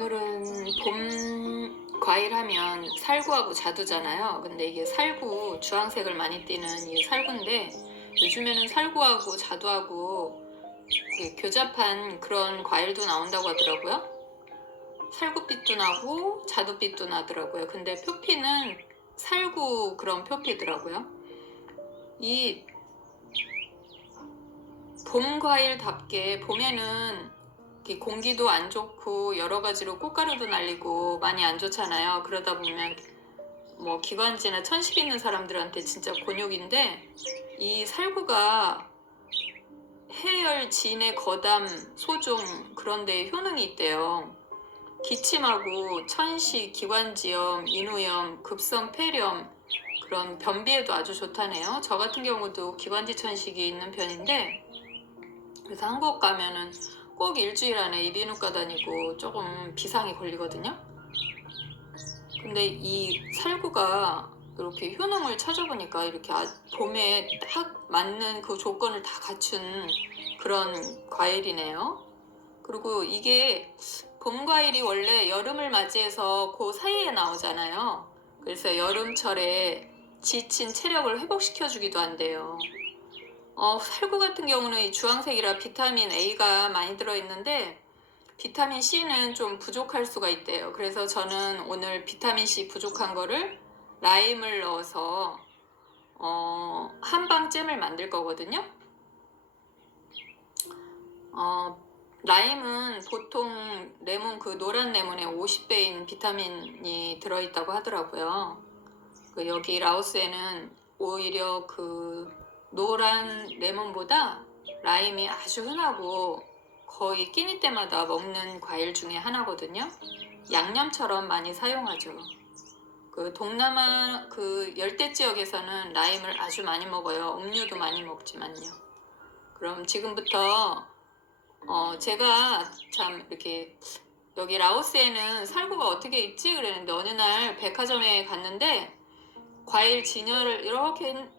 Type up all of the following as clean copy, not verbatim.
오늘은 봄 과일 하면 살구하고 자두잖아요. 근데 이게 살구, 주황색을 많이 띠는 이 살구인데 요즘에는 살구하고 자두하고 이게 교잡한 그런 과일도 나온다고 하더라고요. 살구빛도 나고 자두빛도 나더라고요. 근데 표피는 살구 그런 표피더라고요. 이 봄 과일답게 봄에는 이렇게 공기도 안 좋고 여러 가지로 꽃가루도 날리고 많이 안 좋잖아요. 그러다 보면 뭐 기관지나 천식 있는 사람들한테 진짜 곤욕인데, 이 살구가 해열, 진해, 거담, 소종 그런 데 효능이 있대요. 기침하고 천식, 기관지염, 인후염, 급성 폐렴 그런 변비에도 아주 좋다네요. 저 같은 경우도 기관지 천식이 있는 편인데, 그래서 한국 가면은 꼭 일주일 안에 이비인후과 다니고 조금 비상이 걸리거든요. 근데 이 살구가 이렇게 효능을 찾아보니까 이렇게 봄에 딱 맞는 그 조건을 다 갖춘 그런 과일이네요. 그리고 이게 봄 과일이 원래 여름을 맞이해서 그 사이에 나오잖아요. 그래서 여름철에 지친 체력을 회복시켜 주기도 한대요. 살구 같은 경우는 이 주황색이라 비타민 A가 많이 들어있는데 비타민 C는 좀 부족할 수가 있대요. 그래서 저는 오늘 비타민 C 부족한 거를 라임을 넣어서 한방잼을 만들 거거든요. 라임은 보통 레몬, 그 노란 레몬에 50배인 비타민이 들어있다고 하더라고요. 여기 라오스에는 오히려 그 노란 레몬보다 라임이 아주 흔하고 거의 끼니 때마다 먹는 과일 중에 하나거든요. 양념처럼 많이 사용하죠. 그 동남아 그 열대 지역에서는 라임을 아주 많이 먹어요. 음료도 많이 먹지만요. 그럼 지금부터 제가 참 이렇게 여기 라오스에는 살구가 어떻게 있지 그랬는데, 어느 날 백화점에 갔는데 과일 진열을 이렇게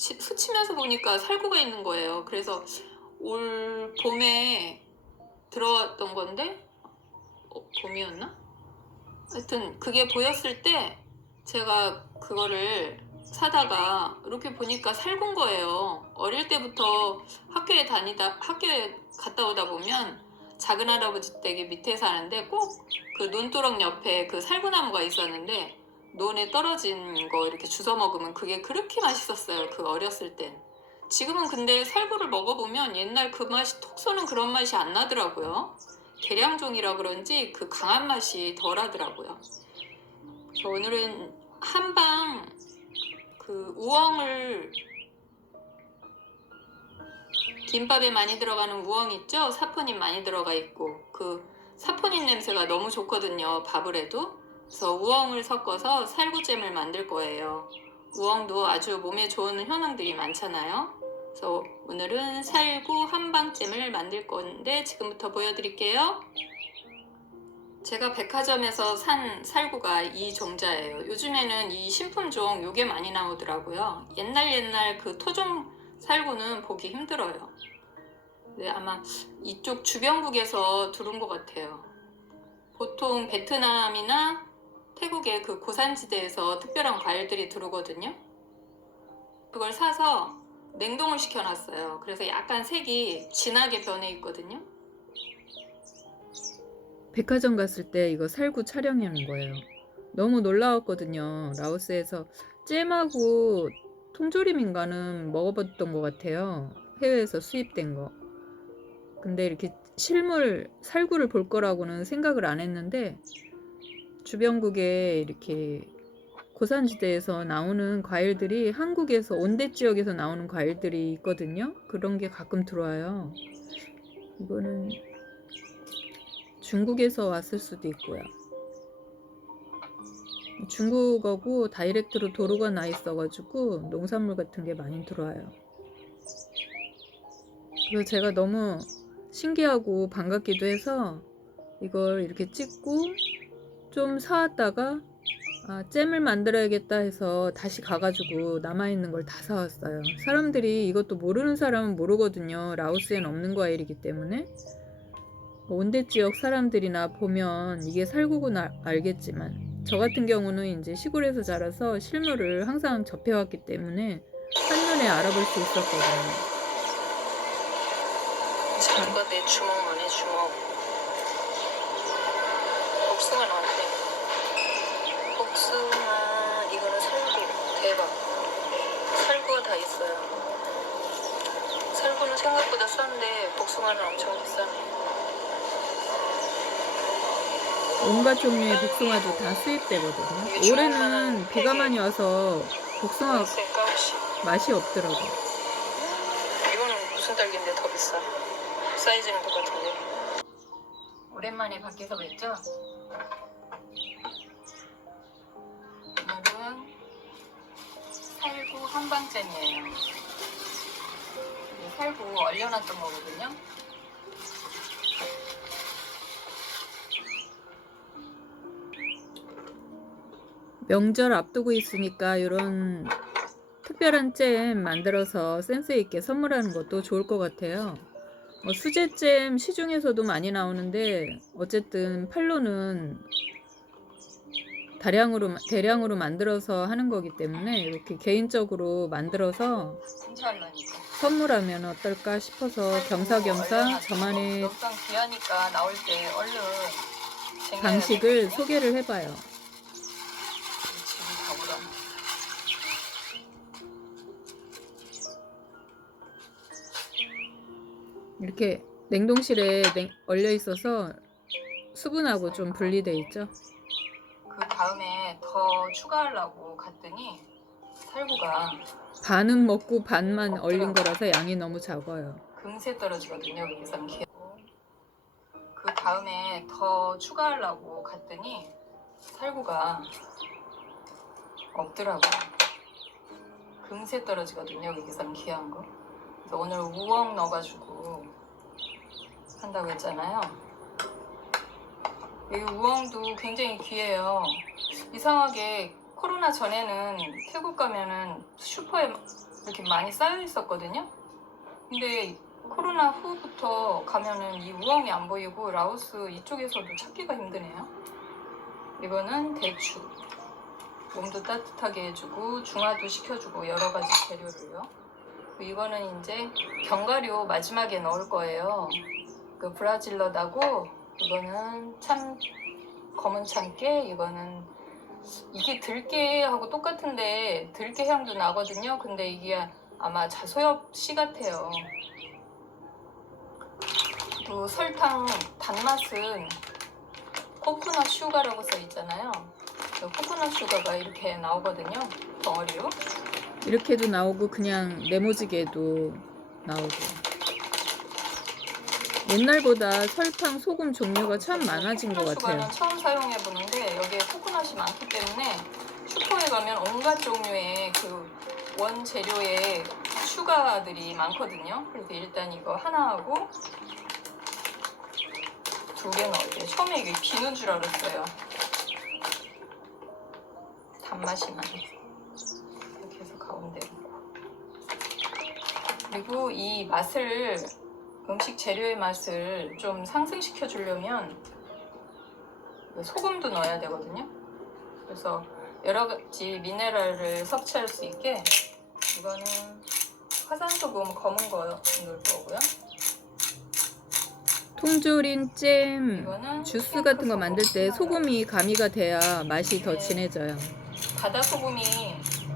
스치면서 보니까 살구가 있는 거예요. 그래서 올 봄에 들어왔던 건데, 봄이었나? 하여튼 그게 보였을 때 제가 그거를 사다가 이렇게 보니까 살군 거예요. 어릴 때부터 학교에 갔다 오다 보면 작은 할아버지 댁에 밑에 사는데 꼭 그 논두렁 옆에 그 살구나무가 있었는데, 논에 떨어진 거 이렇게 주워 먹으면 그게 그렇게 맛있었어요. 그 어렸을 땐. 지금은 근데 살구를 먹어보면 옛날 그 맛이 톡 쏘는 그런 맛이 안 나더라고요. 계량종이라 그런지 그 강한 맛이 덜 하더라고요. 그래서 오늘은 한방 그 우엉을, 김밥에 많이 들어가는 우엉 있죠? 사포닌 많이 들어가 있고 그 사포닌 냄새가 너무 좋거든요, 밥을 해도. 그래서 우엉을 섞어서 살구잼을 만들 거예요. 우엉도 아주 몸에 좋은 효능들이 많잖아요. 그래서 오늘은 살구 한방잼을 만들 건데 지금부터 보여드릴게요. 제가 백화점에서 산 살구가 이 종자예요. 요즘에는 이 신품종 요게 많이 나오더라고요. 옛날 그 토종 살구는 보기 힘들어요. 네, 아마 이쪽 주변국에서 들은 것 같아요. 보통 베트남이나 태국의 그 고산지대에서 특별한 과일들이 들어오거든요. 그걸 사서 냉동을 시켜놨어요. 그래서 약간 색이 진하게 변해 있거든요. 백화점 갔을 때 이거 살구 촬영하는 거예요. 너무 놀라웠거든요. 라오스에서 잼하고 통조림인가는 먹어봤던 것 같아요. 해외에서 수입된 거. 근데 이렇게 실물 살구를 볼 거라고는 생각을 안 했는데, 주변국에 이렇게 고산지대에서 나오는 과일들이 한국에서 온대 지역에서 나오는 과일들이 있거든요. 그런 게 가끔 들어와요. 이거는 중국에서 왔을 수도 있고요. 중국어고 다이렉트로 도로가 나 있어가지고 농산물 같은 게 많이 들어와요. 그래서 제가 너무 신기하고 반갑기도 해서 이걸 이렇게 찍고 좀 사왔다가 잼을 만들어야겠다 해서 다시 가가지고 남아있는 걸 다 사왔어요. 사람들이 이것도 모르는 사람은 모르거든요. 라오스엔 없는 과일이기 때문에. 온대 지역 사람들이나 보면 이게 살구구나 알겠지만 저 같은 경우는 이제 시골에서 자라서 실물을 항상 접해왔기 때문에 한눈에 알아볼 수 있었거든요. 자루가 내 주먹만해 주먹. 복숭아 나왔대. 복숭아 이거는 살구. 대박. 살구가 다 있어요. 살구는 생각보다 싼데 복숭아는 엄청 비싸네. 온갖 종류의 복숭아도 다 수입되거든요. 올해는 비가 많이 와서 복숭아 맛이 없더라고요. 이거는 무슨 딸기인데 더 비싸. 사이즈는 똑같은데. 오랜만에 밖에서 뵀죠? 오늘은 살구 한방잼이에요. 이게 살구 얼려놨던 거거든요. 명절 앞두고 있으니까 이런 특별한 잼 만들어서 센스 있게 선물하는 것도 좋을 것 같아요. 수제잼 시중에서도 많이 나오는데 어쨌든 팔로는 대량으로 만들어서 하는 거기 때문에 이렇게 개인적으로 만들어서 선물하면 어떨까 싶어서 겸사겸사 저만의 영상 귀하니까 나올 때 얼른 방식을 소개를 해봐요. 지금 가보라. 이렇게 냉동실에 얼려 있어서 수분하고 좀 분리돼 있죠. 그 다음에 더 추가하려고 갔더니 살구가 반은 먹고 반만 얼린 거라서 양이 너무 작아요. 금세 떨어지거든요. 그래서 귀하고. 그 다음에 더 추가하려고 갔더니 살구가 없더라고. 금세 떨어지거든요. 그래서 귀한 거. 그래서 오늘 우엉 넣어가지고 한다고 했잖아요. 이 우엉도 굉장히 귀해요. 이상하게 코로나 전에는 태국 가면은 슈퍼에 이렇게 많이 쌓여 있었거든요. 근데 코로나 후부터 가면은 이 우엉이 안 보이고 라오스 이쪽에서도 찾기가 힘드네요. 이거는 대추. 몸도 따뜻하게 해주고 중화도 시켜주고 여러 가지 재료를요. 이거는 이제 견과류 마지막에 넣을 거예요. 그 브라질넛하고 이거는 검은 참깨, 이거는 이게 들깨하고 똑같은데 들깨 향도 나거든요. 근데 이게 아마 자소엽 씨 같아요. 또 설탕 단맛은 코코넛 슈가라고 써 있잖아요. 코코넛 슈가가 이렇게 나오거든요. 덩어리로. 이렇게도 나오고 그냥 네모지게도 나오고. 옛날보다 설탕, 소금 종류가 참 많아진 것 같아요. 슈가는 처음 사용해 보는데 여기에 코코넛이 많기 때문에 슈퍼에 가면 온갖 종류의 그 원재료의 슈가들이 많거든요. 그래서 일단 이거 하나 하고 2개 넣을게요. 처음에 이게 비는 줄 알았어요. 단맛이 나네. 이렇게 해서 가운데 넣고. 그리고 이 맛을 음식 재료의 맛을 좀 상승시켜 주려면 소금도 넣어야 되거든요. 그래서 여러 가지 미네랄을 섭취할 수 있게 이거는 화산소금 검은 거 넣을 거고요. 통조림, 잼, 이거는 주스 같은 거 만들 때 소금이 가미가 돼야 맛이 더 네. 진해져요. 바다 소금이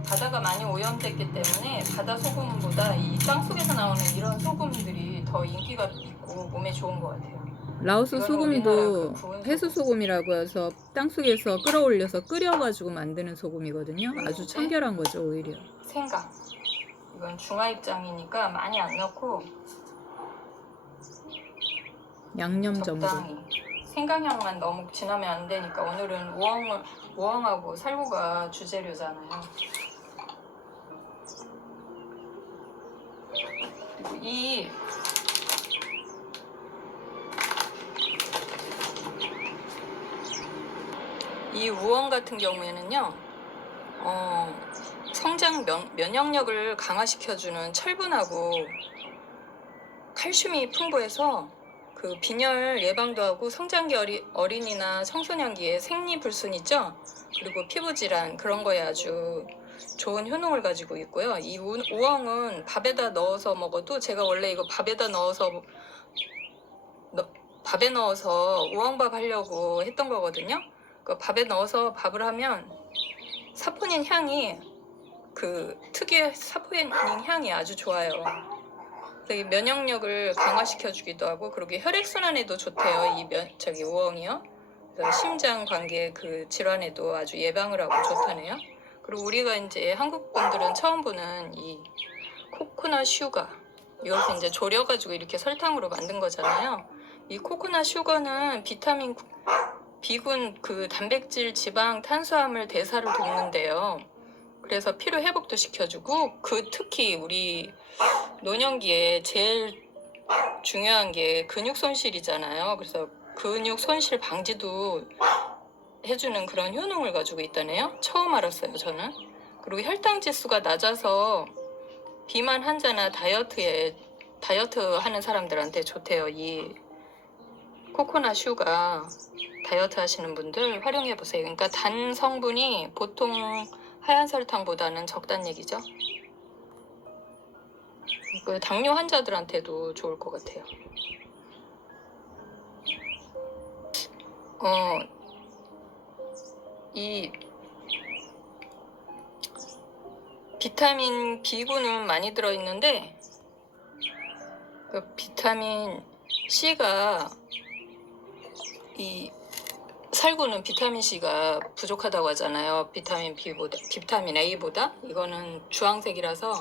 바다가 많이 오염됐기 때문에 바다 소금보다 이 땅속에서 나오는 이런 소금들이 더 인기가 있고 몸에 좋은 것 같아요. 라오스 이거는 소금도 우리나라 그 구운 해수 소금이라고 해서 땅속에서 끌어올려서 끓여가지고 만드는 소금이거든요. 아주 청결한 거죠, 오히려. 생강. 이건 중화 입장이니까 많이 안 넣고 양념점으로. 적당히. 생강향만 너무 진하면 안 되니까 오늘은 우엉하고 살구가 주재료잖아요. 그리고 이 우엉 같은 경우에는요, 성장 면역력을 강화시켜주는 철분하고 칼슘이 풍부해서 그 빈혈 예방도 하고 성장기 어린이나 청소년기에 생리불순 있죠? 그리고 피부질환 그런 거에 아주 좋은 효능을 가지고 있고요. 이 우엉은 밥에다 넣어서 먹어도 제가 원래 이거 밥에 넣어서 우엉밥 하려고 했던 거거든요. 그 밥에 넣어서 밥을 하면 사포닌 향이 그 특유의 사포닌 향이 아주 좋아요. 그래서 면역력을 강화시켜주기도 하고 그리고 혈액순환에도 좋대요. 우엉이요. 그래서 심장 관계 그 질환에도 아주 예방을 하고 좋다네요. 그리고 우리가 이제 한국 분들은 처음 보는 이 코코넛 슈가 이것을 이제 졸여가지고 이렇게 설탕으로 만든 거잖아요. 이 코코넛 슈거는 비타민 B군 그 단백질, 지방, 탄수화물 대사를 돕는데요. 그래서 피로 회복도 시켜주고 그 특히 우리 노년기에 제일 중요한 게 근육 손실이잖아요. 그래서 근육 손실 방지도 해주는 그런 효능을 가지고 있다네요. 처음 알았어요, 저는. 그리고 혈당 지수가 낮아서 비만 환자나 다이어트 하는 사람들한테 좋대요. 이 코코넛 슈가 다이어트 하시는 분들 활용해 보세요. 그러니까 단 성분이 보통 하얀 설탕보다는 적다는 얘기죠. 그 당뇨 환자들한테도 좋을 것 같아요. 이 비타민 B군은 많이 들어있는데 그 비타민 C가 이 살구는 비타민 C가 부족하다고 하잖아요. 비타민 A보다 이거는 주황색이라서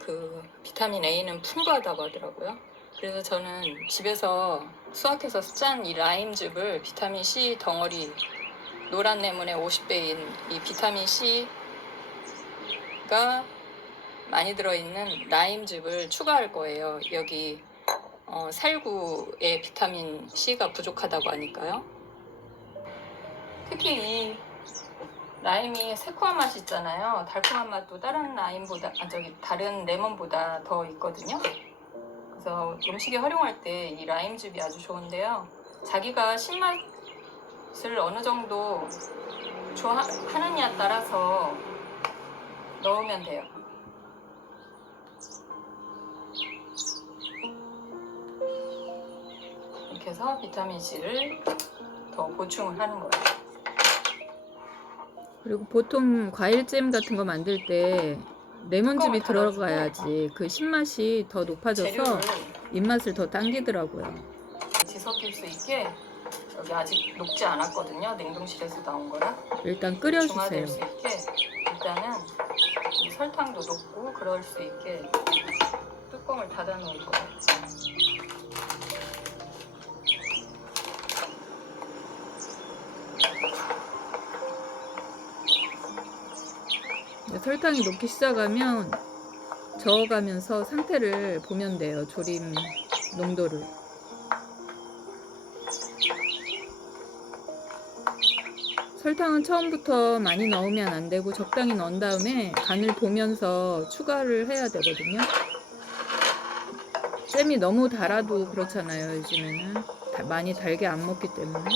그 비타민 A는 풍부하다고 하더라고요. 그래서 저는 집에서 수확해서 짠 이 라임즙을 비타민 C 덩어리 노란 레몬의 50배인 이 비타민 C가 많이 들어있는 라임즙을 추가할 거예요. 여기 살구에 비타민 C가 부족하다고 하니까요. 특히 이 라임이 새콤한 맛이 있잖아요. 달콤한 맛도 다른 다른 레몬보다 더 있거든요. 그래서 음식에 활용할 때 이 라임즙이 아주 좋은데요. 자기가 신맛을 어느 정도 좋아하느냐에 따라서 넣으면 돼요. 이렇게 해서 비타민 C를 더 보충을 하는 거예요. 그리고 보통 과일잼 같은 거 만들 때 레몬즙이 들어가야지 그 신맛이 더 높아져서 재료를 입맛을 더 당기더라고요. 뒤섞일 수 있게 여기 아직 녹지 않았거든요. 냉동실에서 나온 거라. 일단 끓여주세요. 중화될 수 있게 일단은 이 설탕도 녹고 그럴 수 있게 뚜껑을 닫아 놓을 거예요. 설탕이 녹기 시작하면 저어가면서 상태를 보면 돼요. 조림 농도를. 설탕은 처음부터 많이 넣으면 안 되고 적당히 넣은 다음에 간을 보면서 추가를 해야 되거든요. 잼이 너무 달아도 그렇잖아요. 요즘에는 많이 달게 안 먹기 때문에.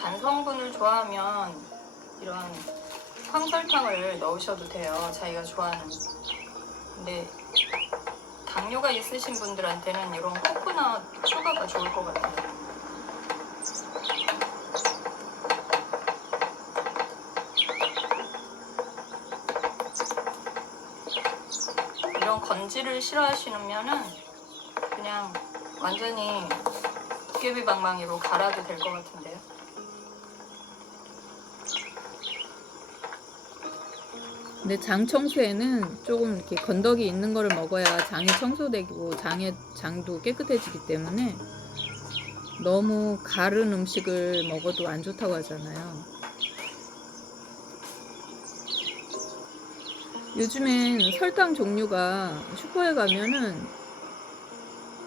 단 성분을 좋아하면 이런 황설탕을 넣으셔도 돼요. 자기가 좋아하는. 근데 당뇨가 있으신 분들한테는 이런 코코넛 슈가가 좋을 것 같아요. 이런 건지를 싫어하시면은 그냥 완전히 도깨비방망이로 갈아도 될 것 같은데요. 근데 장 청소에는 조금 이렇게 건더기 있는 거를 먹어야 장이 청소되고 장도 깨끗해지기 때문에 너무 가른 음식을 먹어도 안 좋다고 하잖아요. 요즘엔 설탕 종류가 슈퍼에 가면은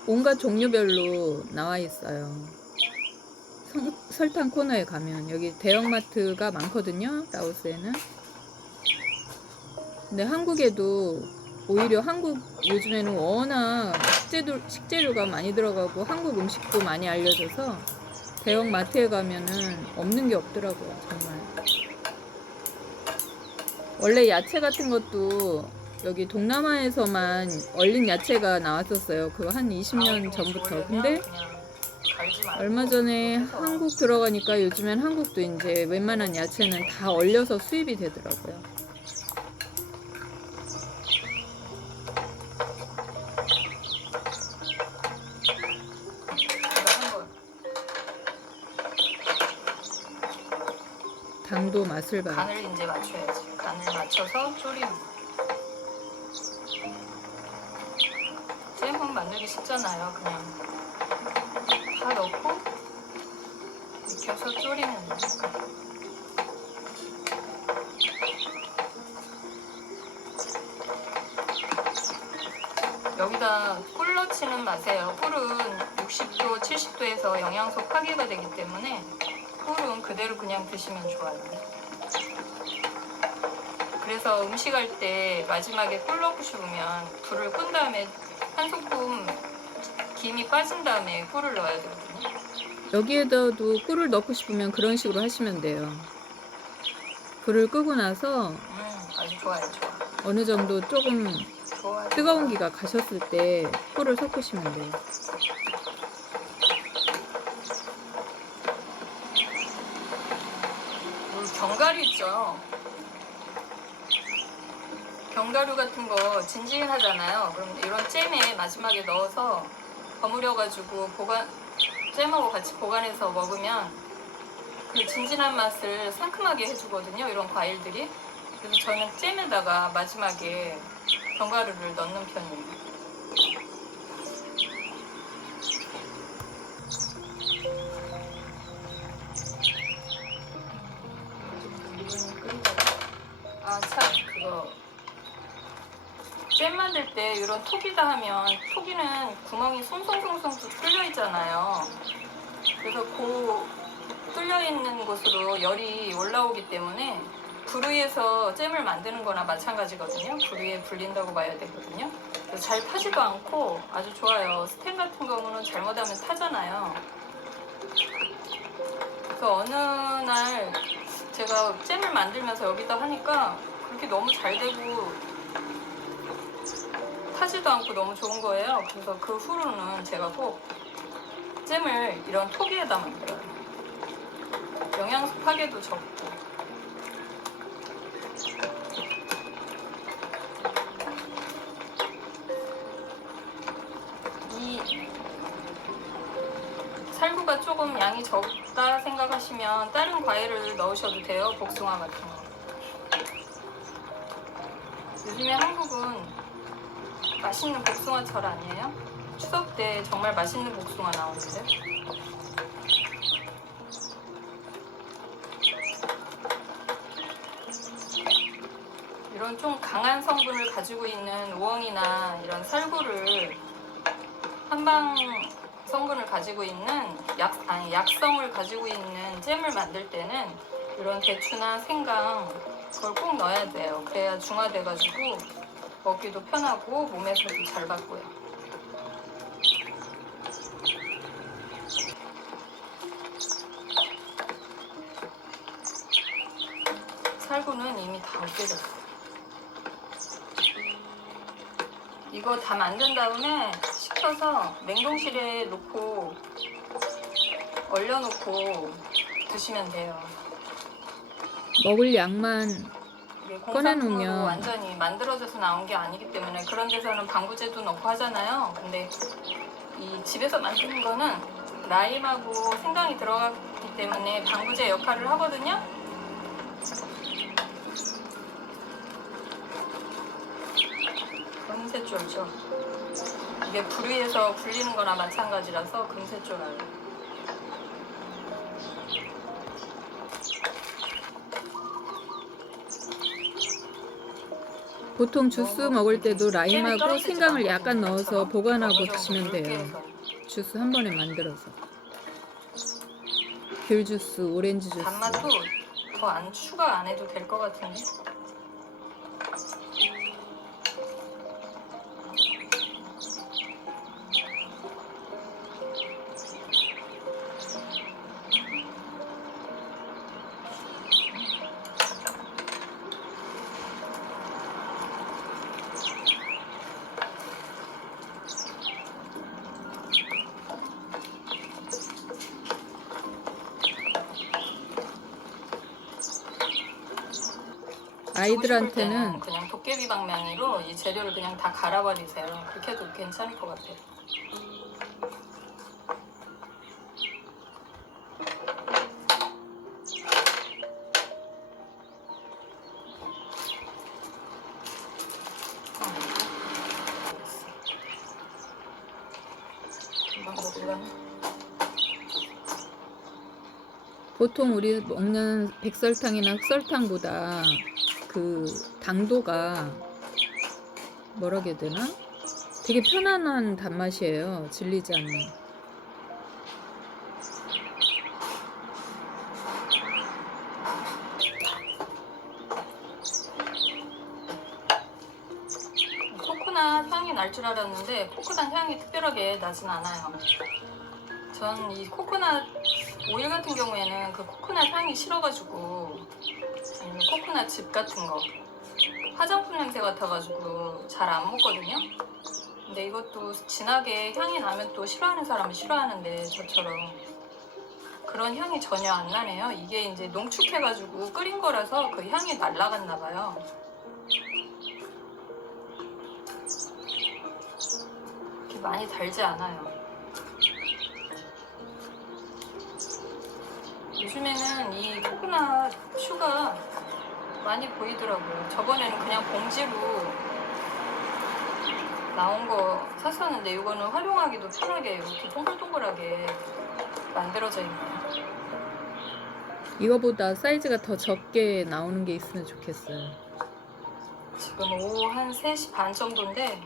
온갖 종류별로 나와 있어요. 설탕 코너에 가면 여기 대형마트가 많거든요, 라오스에는. 근데 한국에도 오히려 한국 요즘에는 워낙 식재료가 많이 들어가고 한국 음식도 많이 알려져서 대형 마트에 가면은 없는 게 없더라고요, 정말. 원래 야채 같은 것도 여기 동남아에서만 얼린 야채가 나왔었어요. 그거 한 20년 전부터. 근데 얼마 전에 한국 들어가니까 요즘엔 한국도 이제 웬만한 야채는 다 얼려서 수입이 되더라고요. 당도 맛을 봐요. 간을 이제 맞춰야지. 간을 맞춰서 졸이는 거. 잼은 만들기 쉽잖아요. 그냥 다 넣고 익혀서 졸이면 되니까. 여기다 꿀 넣지는 마세요. 꿀은 60도, 70도에서 영양소 파괴가 되기 때문에 꿀은 그대로 그냥 드시면 좋아요. 그래서 음식할 때 마지막에 꿀 넣고 싶으면 불을 끈 다음에 한 소끔 김이 빠진 다음에 꿀을 넣어야 되거든요. 여기에다도 꿀을 넣고 싶으면 그런 식으로 하시면 돼요. 불을 끄고 나서 아주 좋아요, 좋아. 어느 정도 조금 좋아, 뜨거운 좋아. 기가 가셨을 때 꿀을 섞으시면 돼요. 견과류 있죠. 견과류 같은 거 진진하잖아요. 그럼 이런 잼에 마지막에 넣어서 버무려가지고 잼하고 같이 보관해서 먹으면 그 진진한 맛을 상큼하게 해주거든요. 이런 과일들이. 그래서 저는 잼에다가 마지막에 견과류를 넣는 편이에요. 아, 참, 그거. 잼 만들 때 이런 톡이다 하면 톡이는 구멍이 송송송송 뚫려 있잖아요. 그래서 그 뚫려 있는 곳으로 열이 올라오기 때문에 불 위에서 잼을 만드는 거나 마찬가지거든요. 불 위에 불린다고 봐야 되거든요. 그래서 잘 타지도 않고 아주 좋아요. 스텐 같은 경우는 잘못하면 타잖아요. 그래서 어느 날 제가 잼을 만들면서 여기다 하니까 그렇게 너무 잘 되고 타지도 않고 너무 좋은 거예요. 그래서 그 후로는 제가 꼭 잼을 이런 톡에다 만들어요. 영양소 파괴도 적고. 이 살구가 조금 양이 적다 생각하시면 다른 과일을 넣으셔도 돼요. 복숭아 같은 거. 요즘에 한국은 맛있는 복숭아철 아니에요? 추석 때 정말 맛있는 복숭아 나오는데. 이런 좀 강한 성분을 가지고 있는 우엉이나 이런 살구를 한방 성분을 가지고 있는 약성을 가지고 있는 잼을 만들 때는 이런 대추나 생강 그걸 꼭 넣어야 돼요. 그래야 중화돼가지고 먹기도 편하고 몸에서도 잘 받고요. 살구는 이미 다 으깨졌어요. 이거 다 만든 다음에 식혀서 냉동실에 놓고 얼려놓고 드시면 돼요. 먹을 양만 이게 공산품으로 꺼내놓으면 완전히 만들어져서 나온 게 아니기 때문에 그런 데서는 방부제도 넣고 하잖아요. 근데 이 집에서 만드는 거는 라임하고 생강이 들어갔기 때문에 방부제 역할을 하거든요. 금세 쫄죠. 이게 불 위에서 굴리는 거나 마찬가지라서 금세 쫄아요. 보통 주스 먹을 때도 잼이 라임하고 떨어지지 생강을 않거든요, 약간 넣어서 이것처럼. 보관하고 어느 정도 드시면 묽게 돼요. 해서. 주스 한 번에 만들어서. 귤 주스, 오렌지 주스. 단맛도 더 안 추가 안 해도 될 것 같은데. 아이들한테는 그냥 도깨비 방망이로 이 재료를 그냥 다 갈아버리세요. 그렇게 해도 괜찮을 것 같아요. 금방 먹으려나? 보통 우리 먹는 백설탕이나 흑설탕보다 그 당도가 뭐라고 해야 되나? 되게 편안한 단맛이에요. 질리지 않는. 코코넛 향이 날 줄 알았는데 코코넛 향이 특별하게 나진 않아요. 전 이 코코넛 오일 같은 경우에는 그 코코넛 향이 싫어가지고, 아니면 코코넛 즙 같은 거 화장품 냄새 같아가지고 잘 안 먹거든요. 근데 이것도 진하게 향이 나면 또 싫어하는 사람은 싫어하는데, 저처럼 그런 향이 전혀 안 나네요. 이게 이제 농축해가지고 끓인 거라서 그 향이 날라갔나 봐요. 이렇게 많이 달지 않아요. 요즘에는 이 코코넛 슈가 많이 보이더라고요. 저번에는 그냥 봉지로 나온 거 샀었는데, 이거는 활용하기도 편하게 이렇게 동글동글하게 만들어져 있네요. 이거보다 사이즈가 더 적게 나오는 게 있으면 좋겠어요. 지금 오후 한 3시 반 정도인데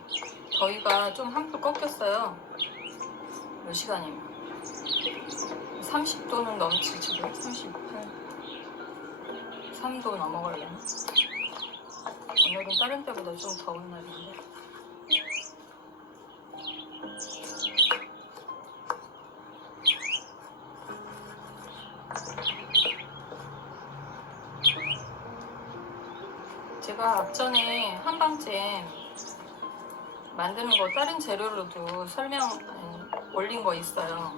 더위가 좀 한풀 꺾였어요. 몇 시간이면 30도는 넘지. 지금 38, 3도 넘어가려나? 오늘은 다른 때보다 좀 더운 날인데. 제가 앞전에 한방잼 만드는 거 다른 재료로도 설명 올린 거 있어요.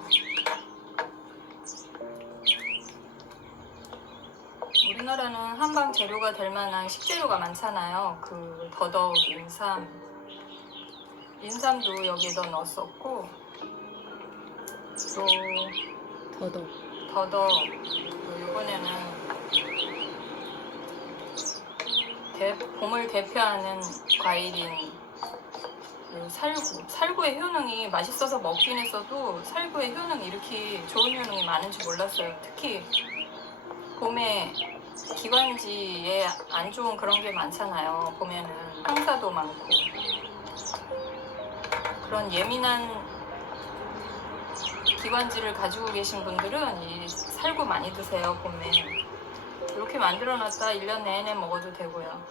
우리나라는 한방 재료가 될 만한 식재료가 많잖아요. 그 더덕, 인삼도 여기에다 넣었었고, 또 더덕, 이번에는 봄을 대표하는 과일인 살구의 효능이, 맛있어서 먹긴 했어도 살구의 효능이 이렇게 좋은 효능이 많은지 몰랐어요. 특히 봄에 기관지에 안 좋은 그런 게 많잖아요. 보면은 황사도 많고, 그런 예민한 기관지를 가지고 계신 분들은 이 살구 많이 드세요. 봄에 이렇게 만들어 놨다 1년 내내 먹어도 되고요.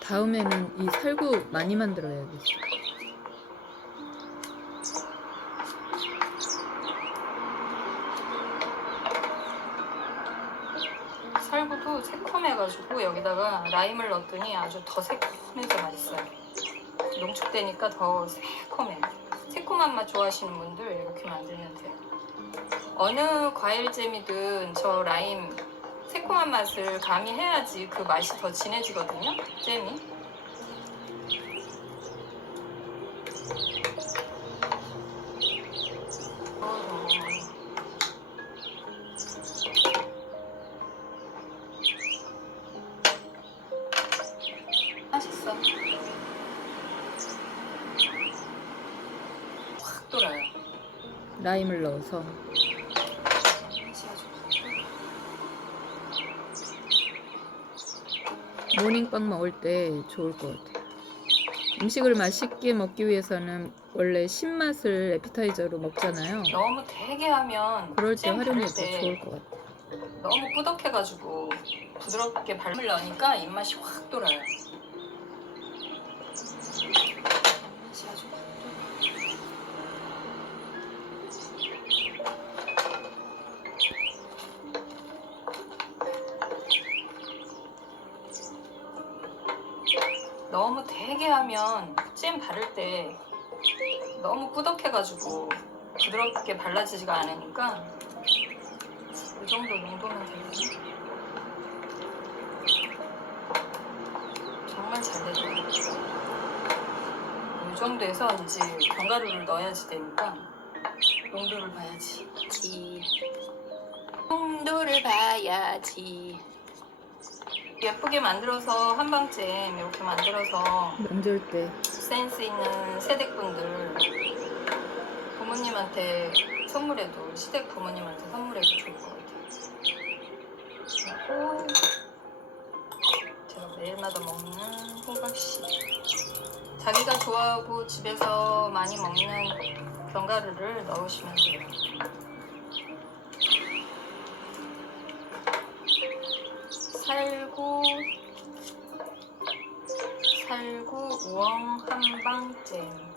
다음에는 이 살구 많이 만들어야겠어. 살구도 새콤해가지고 여기다가 라임을 넣었더니 아주 더 새콤해서 맛있어요. 농축되니까 더 새콤해요. 새콤한 맛 좋아하시는 분들 이렇게 만들면 돼요. 어느 과일잼이든 저 라임 새콤한 맛을 가미해야지 그 맛이 더 진해지거든요, 잼이. 맛있어. 확 돌아요. 라임을 넣어서. 모닝빵 먹을 때 좋을 것 같아요. 음식을 맛있게 먹기 위해서는 원래 신맛을 에피타이저로 먹잖아요. 너무 되게 하면 그럴 때 잼 바를 활용해도 때 좋을 것 같아. 너무 꾸덕해가지고 부드럽게 발을 넣으니까 입맛이 확 돌아요. 입맛이 아주 확 돌아요. 너무 되게 하면 잼 바를 때 너무 꾸덕해가지고 부드럽게 발라지지가 않으니까 이 정도 농도면 되거든요. 정말 잘 되죠. 이 정도에서 이제 견과류를 넣어야지 되니까 농도를 봐야지. 농도를 봐야지. 예쁘게 만들어서 한방잼 이렇게 만들어서 명절 때 센스 있는 세댁분들 부모님한테 선물해도 시댁 부모님한테 선물해도 좋을 것 같아요. 그리고 제가 매일마다 먹는 호박씨. 자기가 좋아하고 집에서 많이 먹는 견과류를 넣으시면 돼요. 살구 우엉 한방잼.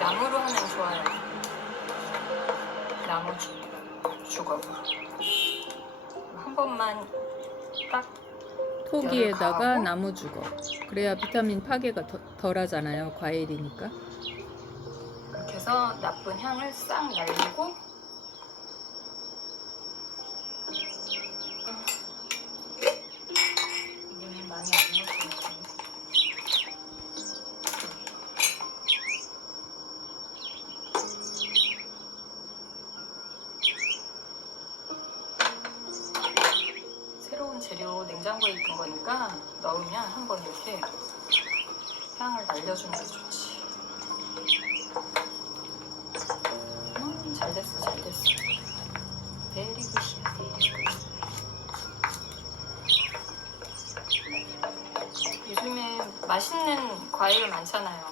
나무로 하면 좋아요. 나무 주걱. 한 번만 딱 토기에다가 가하고 나무 주걱. 그래야 비타민 파괴가 덜하잖아요. 과일이니까. 이렇게 해서 나쁜 향을 싹 날리고 이거는 많이 안 넣어도 되고 새로운 재료 냉장고에 있던 거니까 넣으면 한번 이렇게 향을 날려주는 게 좋지. 잘 됐어, 잘 됐어. 베리 굿이야, 베리 굿. 요즘에 맛있는 과일 많잖아요.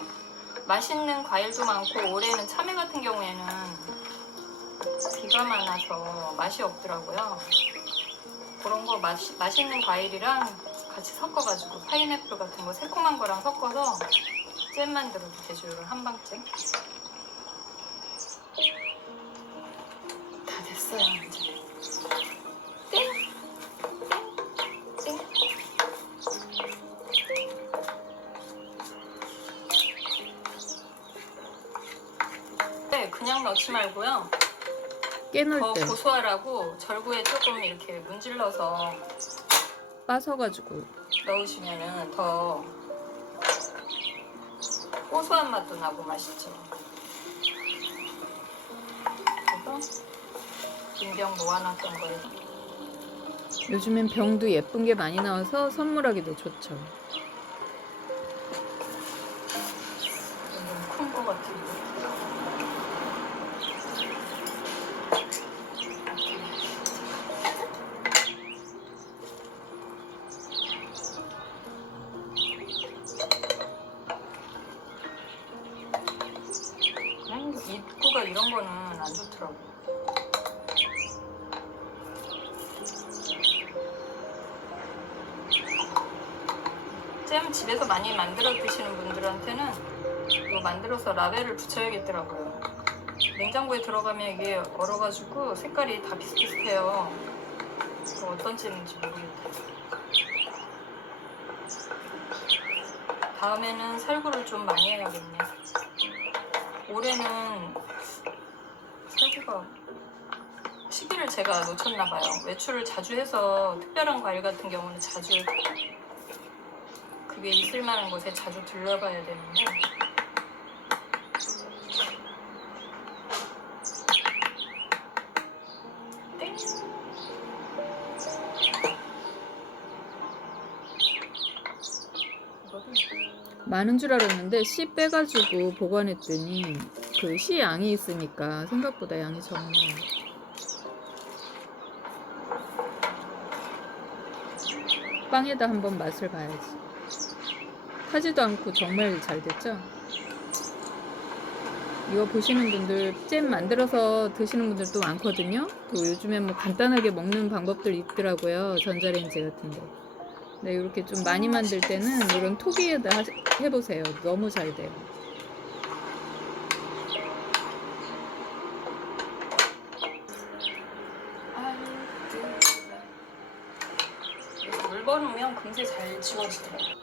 맛있는 과일도 많고 올해는 참외 같은 경우에는 비가 많아서 맛이 없더라고요. 그런 거 맛있는 과일이랑 같이 섞어가지고 파인애플 같은 거 새콤한 거랑 섞어서 잼 만들어도 되죠. 이런 한방잼. 다 됐어요 이제. 땡! 땡! 땡! 네, 그냥 넣지 말고요. 깨놓을 더 때 고소하라고 절구에 조금 이렇게 문질러서 빠서가지고 넣으시면은 더 고소한 맛도 나고 맛있죠. 그래서 빈병 모아놨던 거예요. 요즘엔 병도 예쁜 게 많이 나와서 선물하기도 좋죠. 너무 큰 거 같은데. 입구가 이런 거는 안 좋더라고. 잼 집에서 많이 만들어 드시는 분들한테는 이거 만들어서 라벨을 붙여야겠더라고요. 냉장고에 들어가면 이게 얼어가지고 색깔이 다 비슷비슷해요. 어떤 잼인지 모르겠다. 다음에는 살구를 좀 많이 해야겠네. 올해는 살구가 시기를 제가 놓쳤나봐요. 외출을 자주 해서 특별한 과일 같은 경우는 자주 그게 있을 만한 곳에 자주 들러가야 되는데 땡! 많은 줄 알았는데 씨 빼가지고 보관했더니 그 씨 양이 있으니까 생각보다 양이 적네요. 빵에다 한번 맛을 봐야지. 타지도 않고 정말 잘 됐죠? 이거 보시는 분들 잼 만들어서 드시는 분들도 많거든요. 또 요즘에 뭐 간단하게 먹는 방법들 있더라고요. 전자레인지 같은데. 네, 이렇게 좀 많이 만들 때는 이런 토기에다 해보세요. 너무 잘 돼요. 물 버르면 금세 잘 지워지더라고요.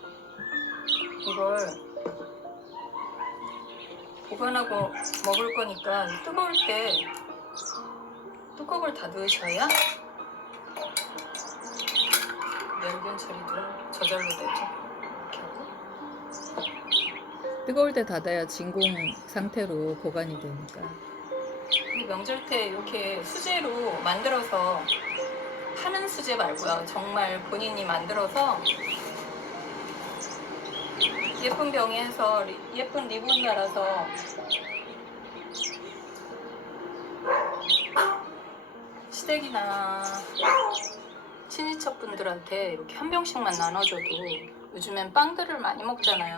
이걸 보관하고 먹을 거니까 뜨거울 때 뚜껑을 다 넣으셔야 멸균 처리도 저절로 되죠. 이렇게 하고. 뜨거울 때 닫아야 진공 상태로 보관이 되니까. 이 명절 때 이렇게 수제로 만들어서 파는 수제 말고요. 정말 본인이 만들어서 예쁜 병에 해서 예쁜 리본 달아서 시댁이나 친인척분들한테 이렇게 한 병씩만 나눠줘도 요즘엔 빵들을 많이 먹잖아요.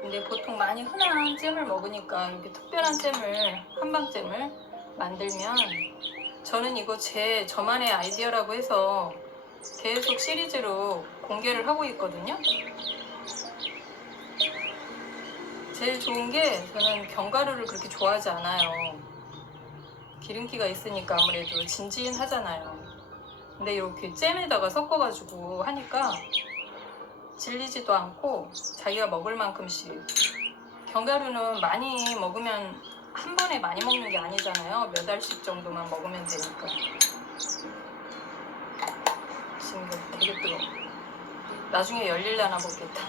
근데 보통 많이 흔한 잼을 먹으니까 이렇게 특별한 잼을, 한방잼을 만들면 저는 이거 저만의 아이디어라고 해서 계속 시리즈로 공개를 하고 있거든요. 제일 좋은 게 저는 견과류를 그렇게 좋아하지 않아요. 기름기가 있으니까 아무래도 진진하잖아요. 근데 이렇게 잼에다가 섞어가지고 하니까 질리지도 않고 자기가 먹을 만큼씩. 견과류는 많이 먹으면 한 번에 많이 먹는 게 아니잖아요. 몇 알씩 정도만 먹으면 되니까. 지금 이거 되게 뜨거워. 나중에 열릴려나 보겠다.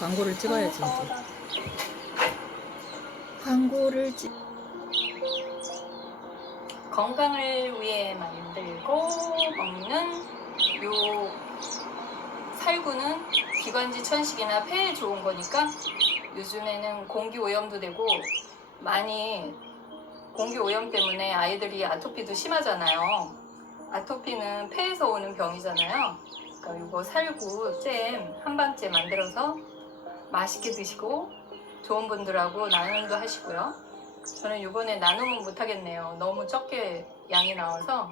광고를 찍어야지 이제. 광고를 찍. 건강을 위해 만들고 먹는 요 살구는 기관지 천식이나 폐에 좋은 거니까 요즘에는 공기 오염도 되고 많이 공기 오염 때문에 아이들이 아토피도 심하잖아요. 아토피는 폐에서 오는 병이잖아요. 그러니까 이거 살구 잼 한방째 만들어서 맛있게 드시고 좋은 분들하고 나눔도 하시고요. 저는 이번에 나눔은 못하겠네요. 너무 적게 양이 나와서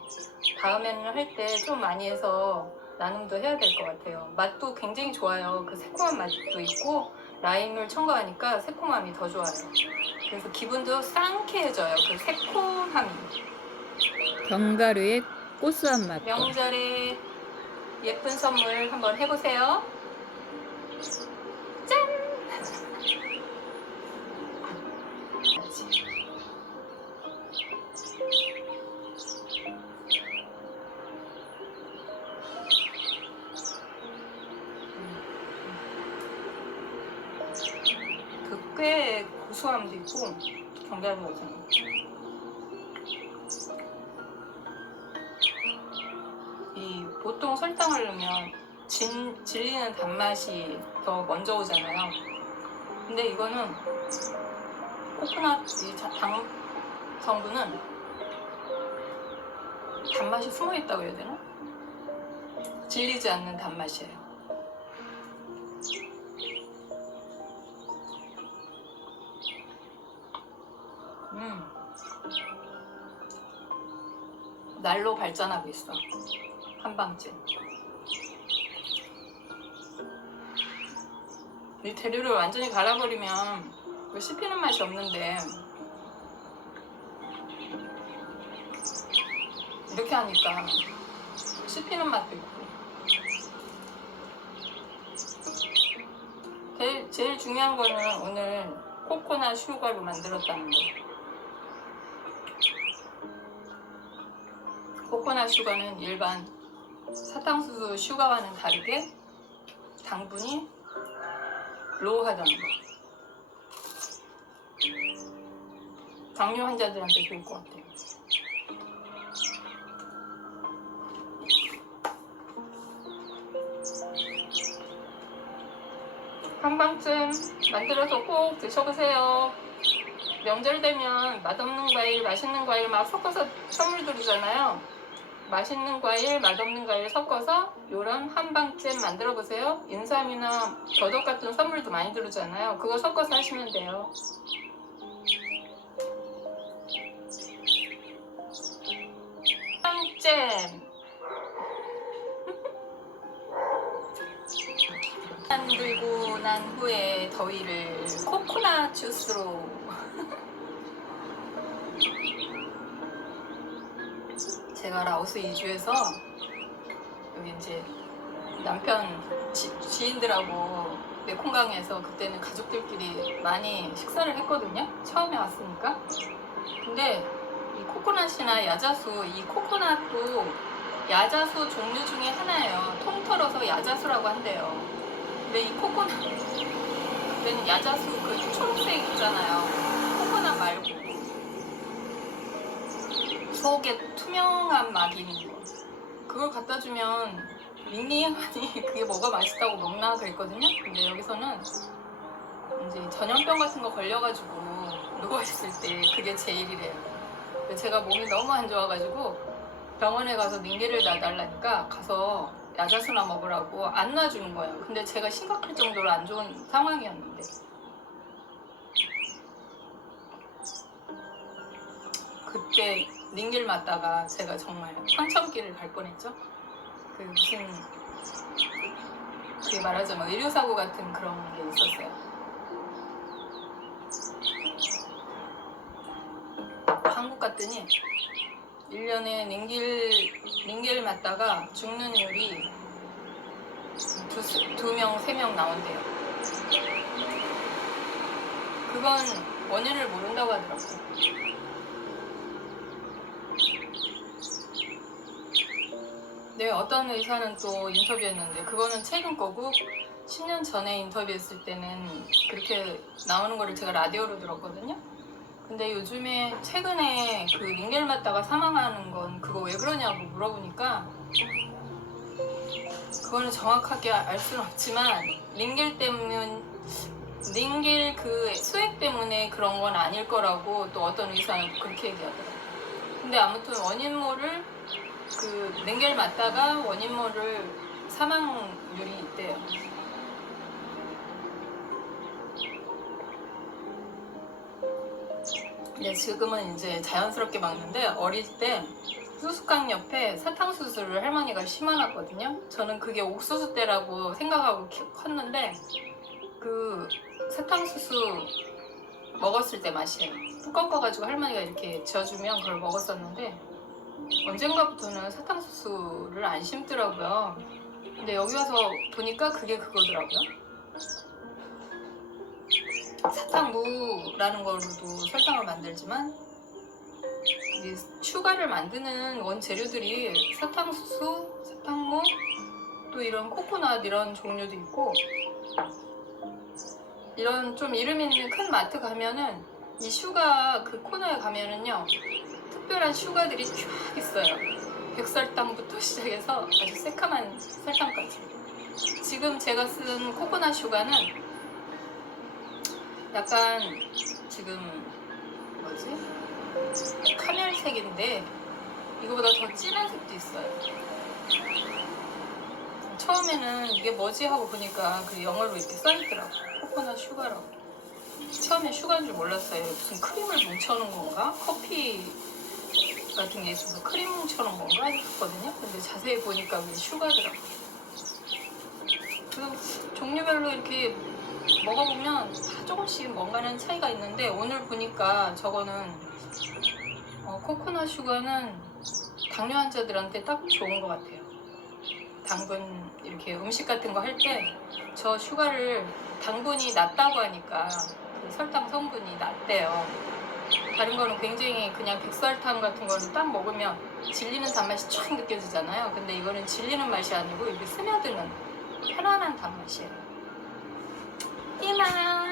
다음에는 할 때 좀 많이 해서 나눔도 해야 될 것 같아요. 맛도 굉장히 좋아요. 그 새콤한 맛도 있고 라임을 첨가하니까 새콤함이 더 좋아요. 그래서 기분도 상쾌해져요. 그 새콤함이. 견과류의 고소한 맛과. 명절에 예쁜 선물 한번 해보세요. 짠! 그 꽤 고소함도 있고 견과류잖아요. 이 보통 설탕을 넣으면 질리는 단맛이 더 먼저 오잖아요. 근데 이거는 코코넛 당 성분은 단맛이 숨어 있다고 해야 되나? 질리지 않는 단맛이에요. 날로 발전하고 있어. 한방쯤. 이 재료를 완전히 갈아버리면 씹히는 맛이 없는데 이렇게 하니까 씹히는 맛도 있고. 제일 중요한 거는 오늘 코코넛 슈가로 만들었다는 거. 코코넛 슈가는 일반 사탕수수 슈가와는 다르게 당분이 로우하다는 거. 당뇨 환자들한테 좋을 것 같아요. 한 방쯤 만들어서 꼭 드셔보세요. 명절 되면 맛없는 과일, 맛있는 과일 막 섞어서 선물 드리잖아요. 맛있는 과일, 맛없는 과일 섞어서 요런 한방잼 만들어 보세요. 인삼이나 더덕 같은 선물도 많이 들어오잖아요. 그거 섞어서 하시면 돼요. 한방잼 만들고 난 후에 더위를 코코넛 주스로 제가 라오스 이주해서 여기 이제 남편 지인들하고 메콩강에서 그때는 가족들끼리 많이 식사를 했거든요. 처음에 왔으니까. 근데 이 코코넛이나 야자수, 이 코코넛도 야자수 종류 중에 하나예요. 통틀어서 야자수라고 한대요. 근데 이 코코넛, 그때는 야자수 그 초록색 있잖아요. 코코넛 말고 속에 투명한 막이 있는 거. 그걸 갖다 주면 밍밍하니 그게 뭐가 맛있다고 먹나 그랬거든요. 근데 여기서는 이제 전염병 같은 거 걸려가지고 누워있을 때 그게 제일이래요. 제가 몸이 너무 안 좋아가지고 병원에 가서 밍기를 놔달라니까 가서 야자수나 먹으라고 안 놔주는 거예요. 근데 제가 심각할 정도로 안 좋은 상황이었는데 그때 링겔 맞다가 제가 정말 황천길을 갈 뻔했죠. 그 무슨 그게 말하자면 의료사고 같은 그런 게 있었어요. 한국 갔더니 1년에 링겔 맞다가 죽는 율이 2명, 3명 나온대요. 그건 원인을 모른다고 하더라고요. 네, 어떤 의사는 또 인터뷰했는데 그거는 최근 거고 10년 전에 인터뷰했을 때는 그렇게 나오는 거를 제가 라디오로 들었거든요. 근데 요즘에 최근에 그 링겔 맞다가 사망하는 건 그거 왜 그러냐고 물어보니까 그거는 정확하게 알 수는 없지만 링겔 그 수액 때문에 그런 건 아닐 거라고 또 어떤 의사는 그렇게 얘기하더라고요. 근데 아무튼 원인 모를 그 링겔 맞다가 원인 모를 사망률이 있대요. 근데 지금은 이제 자연스럽게 막는데 어릴 때 수수깡 옆에 사탕수수를 할머니가 심어놨거든요. 저는 그게 옥수수 때라고 생각하고 컸는데 그 사탕수수 먹었을 때 맛이에요. 푹 꺾어가지고 할머니가 이렇게 지어주면 그걸 먹었었는데 언젠가부터는 사탕수수를 안 심더라고요. 근데 여기 와서 보니까 그게 그거더라고요. 사탕무라는 걸로도 설탕을 만들지만 이 슈가를 만드는 원재료들이 사탕수수, 사탕무, 또 이런 코코넛 이런 종류도 있고 이런 좀 이름 있는 큰 마트 가면은 이 슈가 그 코너에 가면은요 특별한 슈가들이 쫙 있어요. 백설탕부터 시작해서 아주 새카만 설탕까지. 지금 제가 쓴 코코넛 슈가는 약간 지금 뭐지? 카멜색인데 이거보다 더 진한 색도 있어요. 처음에는 이게 뭐지 하고 보니까 그 영어로 이렇게 써있더라고. 코코넛 슈가라고. 처음에 슈가인 줄 몰랐어요. 무슨 크림을 뭉쳐놓은 건가? 커피 같은 게 있어서 크림 뭉쳐놓은 건가 했거든요. 근데 자세히 보니까 그게 슈가더라고. 그리고 종류별로 이렇게 먹어보면 다 조금씩 뭔가는 차이가 있는데 오늘 보니까 저거는 코코넛 슈가는 당뇨 환자들한테 딱 좋은 것 같아요. 당분 이렇게 음식 같은 거 할 때 저 슈가를 당분이 낮다고 하니까 그 설탕 성분이 낮대요. 다른 거는 굉장히 그냥 백설탕 같은 거는 딱 먹으면 질리는 단맛이 쫙 느껴지잖아요. 근데 이거는 질리는 맛이 아니고 이게 스며드는 편안한 단맛이에요. 이만